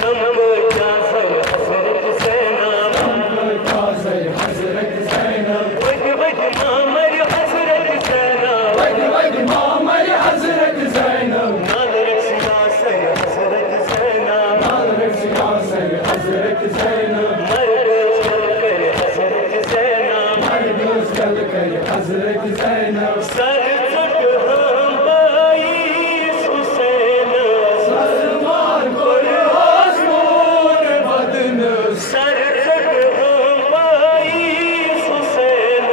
हमको जाफर हजरत ज़ैनब, वद वद मामर हजरत ज़ैनब, नाल रक्स यासर हजरत ज़ैनब, मर्द चल कर हजरत ज़ैनब, सर चुट हम बाईस हुसैन, सर चुट हम बाईस हुसैन,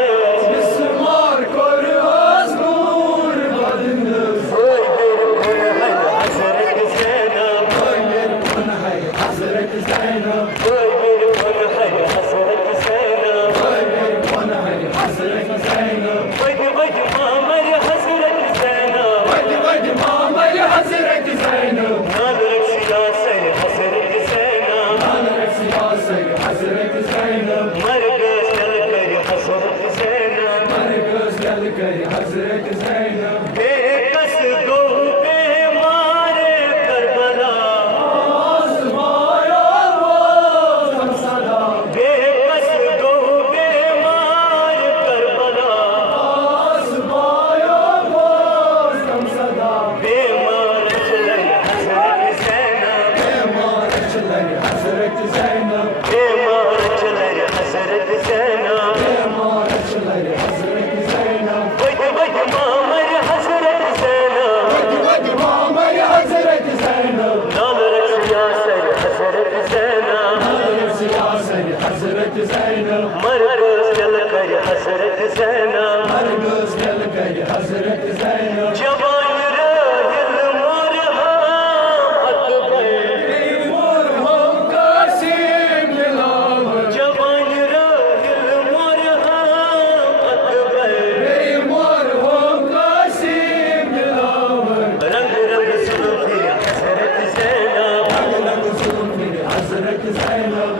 हजरत ज़ैनब, वद वद मामर हजरत ज़ैनब, नाल रक्स यासर हजरत ज़ैनब, मर्द चल कर हजरत ज़ैनब, बेकस गो बेमार करबला, बेकस गो बेमार करबला, बेमार चलई हजरत ज़ैनब, बेमार चलई हजरत ज़ैनब, वद वद मामर हजरत ज़ैनब, नाल रक्स यासर हजरत ज़ैनब, मर्द चल कर हजरत ज़ैनब, जवान राहिल मोर हम अकबर, जवान राहिल मोर हम अकबर, रंग रंग जुल्फ़े हजरत ज़ैनब,